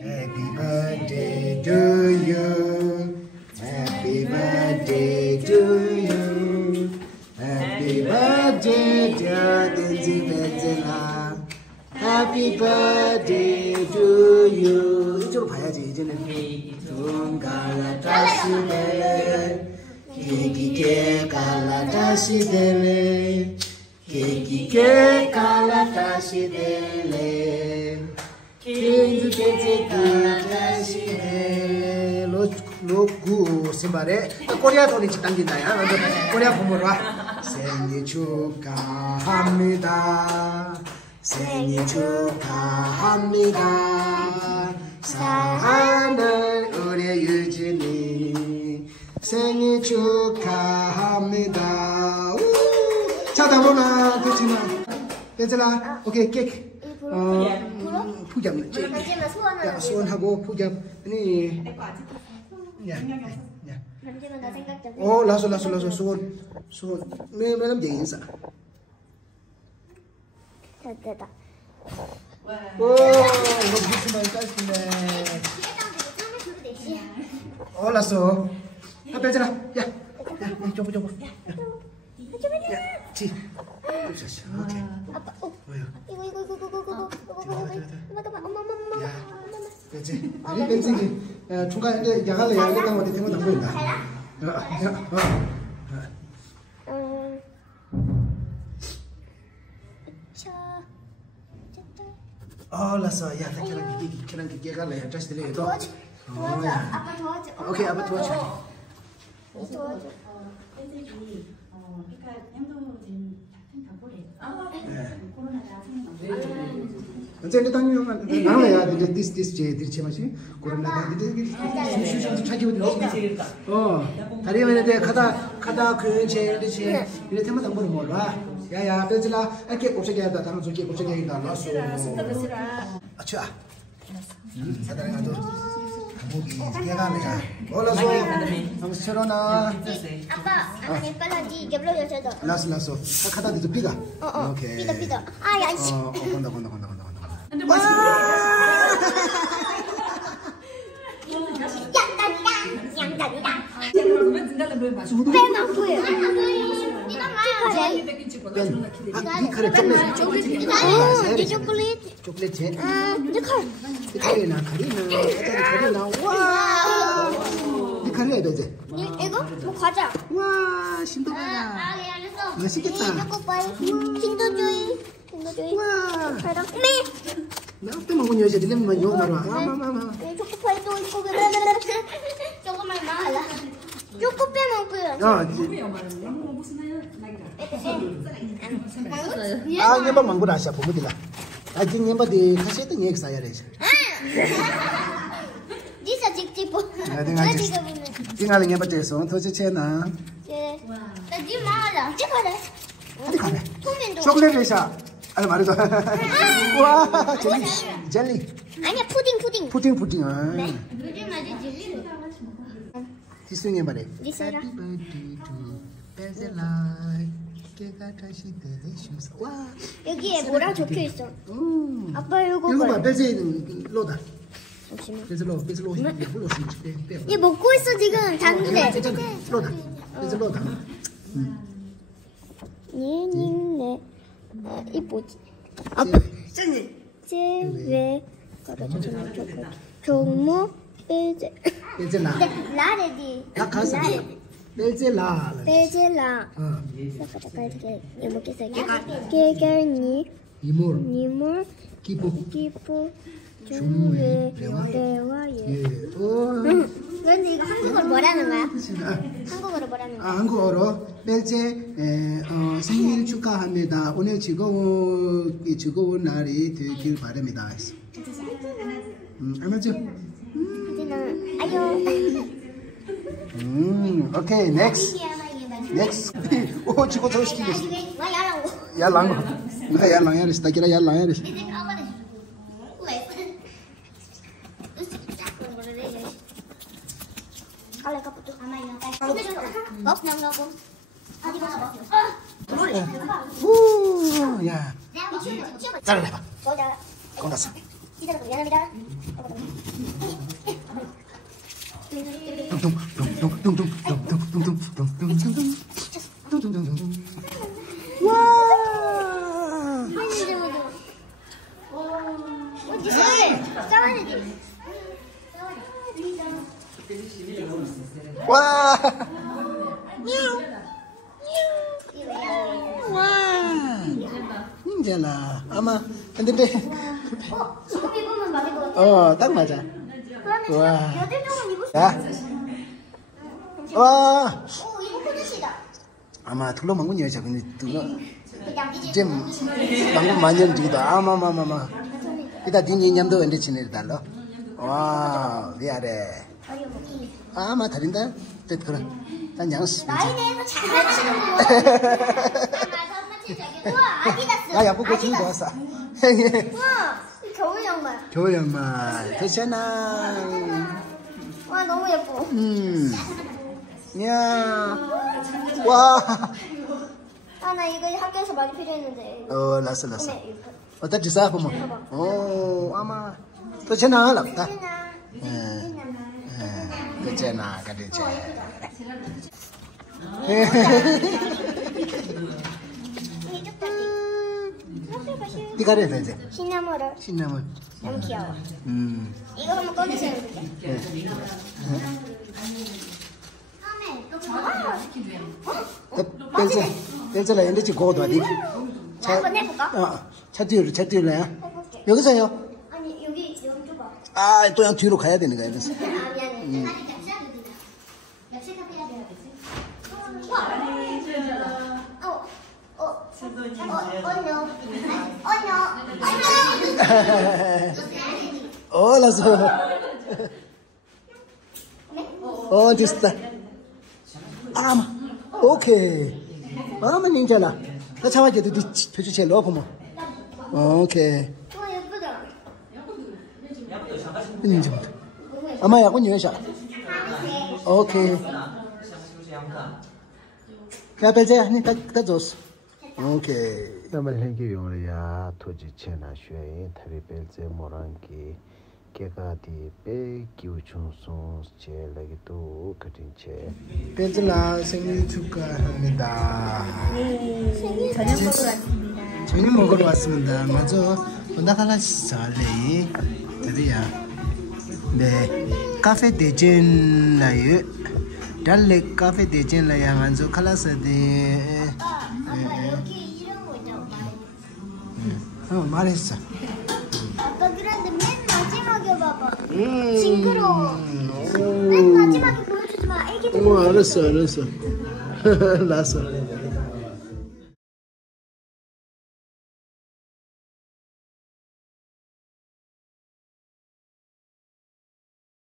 Happy birthday to you. Happy birthday to you. Happy birthday dear Denzi Benzela. Happy birthday to you. 이쪽으로 봐야지 이제는. 좀 갈라다시네. 계기게 갈라다시네. 계기게 갈라다시네. 계기게 갈라다시네. 로구 신발에 코리아 돈이지 당긴다야. 먼저 코리아 부모로 와. 생일 축하합니다. 생일 축하합니다. 사랑하는 우리 유진이 생일 축하합니다. 자, 다보나 되지마. 얘들아, 오케이 케이크. 푸겸. 야, 소원하고 푸겸. 아니. 야. 남자는 나 생각 좀 해. 라소 소원. 매매는 인사. 됐다. 오, 이거 무슨 말 깔끔해. 라소. 빼잖아. 야, 저거. 야, 지. 오케이. 아빠, 이거. 엄마. 야, 그렇지. 아니 벤zin기. 중간에 야갈래 야갈래 어디 된거 안 보인다. 라소. 야, 걔랑 야갈래 다시 들려. 도와줘. 아빠 도와줘. 오케이, 아빠 도와줘. 도와줘. 그러니까 양도 지금 다 보래. 코로나가 Nanti ada tanya orang, nama ya, this je, dia macam corona, dia cakap betul. Oh, tadi mana dia kata kerja dia, dia tema tak boleh mula. Ya, betul lah. Okey, opsi kita datang, opsi kita kita langsung. Acha. Sadar nggak tuh? Dia kan ya. Langsung. Langsung cerona. 아빠, 아니 빨리 geblo 저도. Langsung. Kata itu piga. Okey. Pido. 야, 씨. 건다. 근데 뭐 양다리다. 그러면 등갈래 뭐 마시고 배만 보여. 네가 말해. 뺏긴 집 걸로 네 칼에 초콜릿. 네 칼. 칼이나. 와. 네 칼이 어디지? 이거? 뭐 과자. 와, 신도가다. 알았어. 맛있겠다. 킨더조이. 와. 파랑. 나 어때 먹은 여자들 내면 요 말아. 마마. 초코파이도 있고 그래. 조금만 나와라. 초코파이만 보여. 무슨 나이가 nyemba mangura siya pumudila. Lagi nyemba di kasi itu nyek saya deh. Bisa cikcipo. Tinggal nyemba deh so, tuh cina. Tadi malah. Cikare. Adi kane. 토민도. 초콜릿 회사. 아니 말이죠. 와, 젤리. 아니야 푸딩. 푸딩. 네. 요즘 아주 젤리. 디스 nyemba deh. 디스라. Happy birthday to Benzela. 깨가 다시 delicious. 와. 여기에 뭐라 적혀 있어? 아빠 이거 이거 봐, 봐. 벨제로다. 잠시만. 벨제로. 얘 먹고 있어 지금 장인데. 로다. 벨제로다. 얘는 이 뭐지? 제외 종목 베제. 벨제라. 라레디. 라카사. 벨제라. 베제라. 잠깐 이렇게 먹겠어요. 개결니 니물 기포 중외 대화예. 근데 이거 한국어로 뭐라는 거야? 한국어로 뭐라는 거야? 한국어로 벨제 생일 축하합니다. 오늘 즐거운 날이 되길 바랍니다. 알맞죠? 하지는 아유. 오케이, next. 오, 지금 더 시키겠어. 야랑. 나 야랑 야리스. 나 kira 야랑 야리스. 야. 잘해봐. 건다서. 이자로 미안합니다. 와! 어디 싸워야지. 와! 이거 와! 닌자라. 아마 근데 지금 입으면 맞을 것 같아. 딱 맞아. 그러면 와. 여덟 종은 입을 수 야. 와! 오, 이거 코드시다. 아마 둘러 먹은 여자 근데 둘러 그냥 이제 잼 방금 많이 움직이다. 아마마마마. 이따 딘이 냠도 언제 지내달라. 와, 위아래. 아마 다린다. 됐 그래. 난 양스. 나이는 잘 치는 거. 우와, 아디다스. 야, 야부 고치는 거 왔어. 우와, 겨울 양말. 겨울 양말. 됐잖아. 와, 너무 예뻐. 야. 와. 아, 나 이거 학교에서 많이 필요했는데. 라스. 어떻게 싸고 뭐. 오, 아마. 됐잖아, 랍다. 됐잖아, 가르치. 네가 그래 되지. 시나모를 신나물. 너무 귀여워. 이거 한번 꺼내세요. 뺄잖아, 엔데지 고도 어디? 한번 해볼까? 차 뒤로 해야. 해볼게. 여기서요. 아니 여기 줘봐. 아, 또 그냥 뒤로 가야 되는 거야, 그래서. 아 미안해. 아니 납치가 해야 되겠지. 라서. 됐다. 아마, 오케이. 아마 닌자라. 나 잡아줘도 표주체 넣고 뭐. 오케이. 와 예쁘다. 닌자부터. 아마 야군 여자. 오케이. 가벨제 아니 다 줬어. 오케이. 남을 행기 용어야 토지 체나 쉐인 타리벨제 모란기 개가디 베 기우충송 제레기도 그린체 벨즈라 생일 축하합니다. 저녁 먹으러 왔습니다. 저녁 먹으러 왔습니다. 맞아. 나가라 살레. 드디어. 네. 카페 대전 라요. 달래 카페 대전 라야 만져 칼라스데. 여기 이런 거 있냐고 말해. 말했어. 아까 그런데 맨 마지막에 봐봐. 징그러워. 맨 마지막에 보여주지 마. 애기들. 알았어. 알았어.